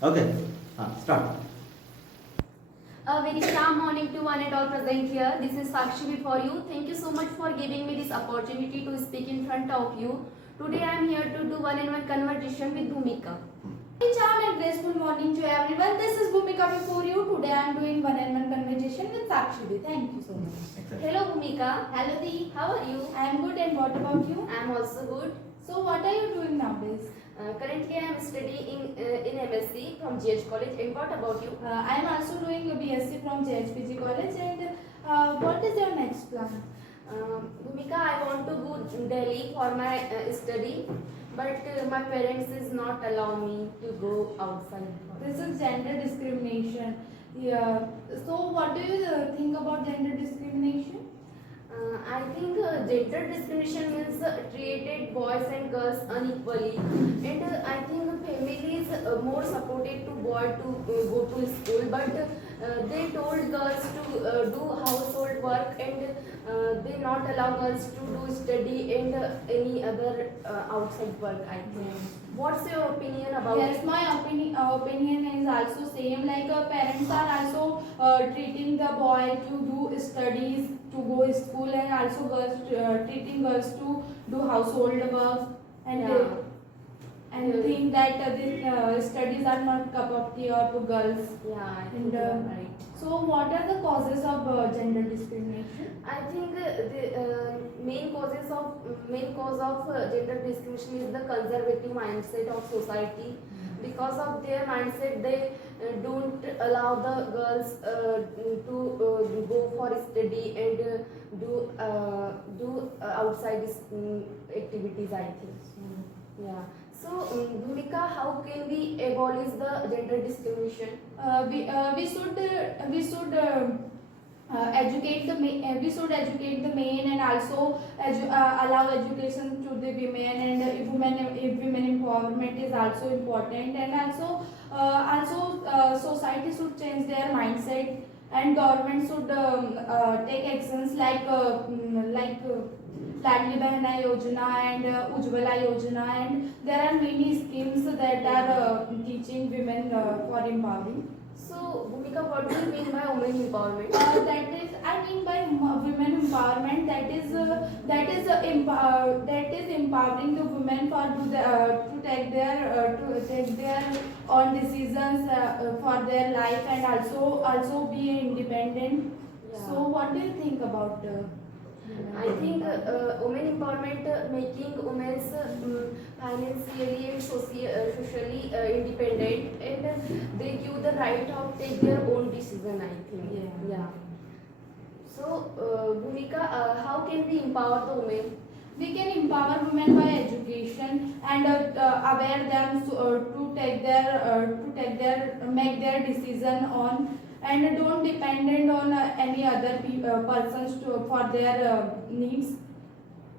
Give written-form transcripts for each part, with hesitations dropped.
Okay, start. A very calm morning to one and all present here. This is Sakshi before you. Thank you so much for giving me this opportunity to speak in front of you. Today I am here to do one-on-one conversation with Bhumika. Very charm and graceful morning to everyone. This is Bhumika before you. Today I am doing one-on-one conversation with Sakshi. Thank you so much. Hello Bhumika. Hello Dee. How are you? I am good, and what about you? I am also good. So what are you doing nowadays? Currently I am studying in MSc from GH College. And what about you? I am also doing a BSc from JHPG College. And what is your next plan? Bhumika, I want to go to Delhi for my study, but my parents is not allow me to go outside. This is gender discrimination. Yeah. So what do you think about gender discrimination? I think gender discrimination means treated boys and girls unequally, and I think family is more supported to boy to go to school, but they told girls to do household work, and they not allow girls to do study and any other outside work. I think. What's your opinion about Yes, it? my opinion is also same. Like parents are also treating the boy to do studies, to go to school, and also girls treating girls to do household work, and Yeah. and think that these studies are not cup of tea or to girls. Yeah, I think And you're right. so, what are the causes of gender discrimination? I think the main cause of gender discrimination is the conservative mindset of society. Because of their mindset, they don't allow the girls to go for study and do outside activities. I think. Yeah. So, Bhumika, how can we abolish the gender discrimination? We should educate the we should educate the men, and also allow education to the women, and if women empowerment is also important, and also society should change their mindset, and government should take actions like Ladli Behna Yojana and Ujjwala Yojana, and there are many schemes that are teaching women for empowering. So, Bhumika, what do you mean by women empowerment? That is, I mean by women empowerment. That is empowering the women for to take their own decisions for their life, and also be independent. Yeah. So, what do you think about? I think women empowerment making women financially and socially independent, and they give the right of take their own decision. I think. Yeah. So, Bhumika, how can we empower the women? We can empower women by education, and aware them to take their make their decision on, and don't dependent on any other persons for their needs.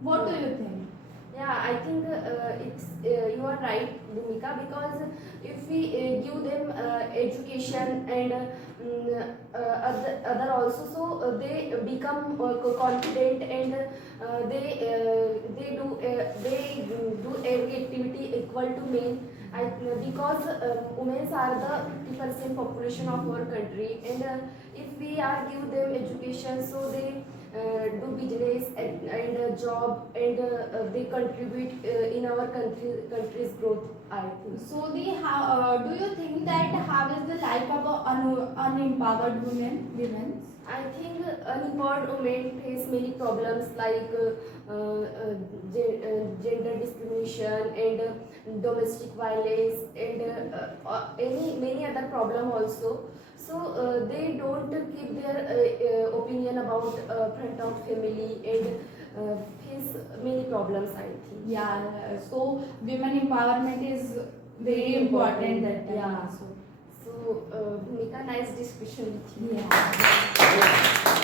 What do you think? Yeah, I think it's you are right, Bhumika, because if we give them education and other also, so they become confident, and they do every activity equal to men. Because women are the 50% population of our country, and if we are give them education, so they do business and job, and they contribute in our country's growth. I think. So, do you think that how is the life of unempowered women? I think unempowered women face many problems like gender discrimination and domestic violence, and many other problem also. So they don't keep their opinion about front of family, and face many problems. I think. Yeah. So, women empowerment is very important. That time Yeah. also. So Bhumika, nice discussion with you. Yeah.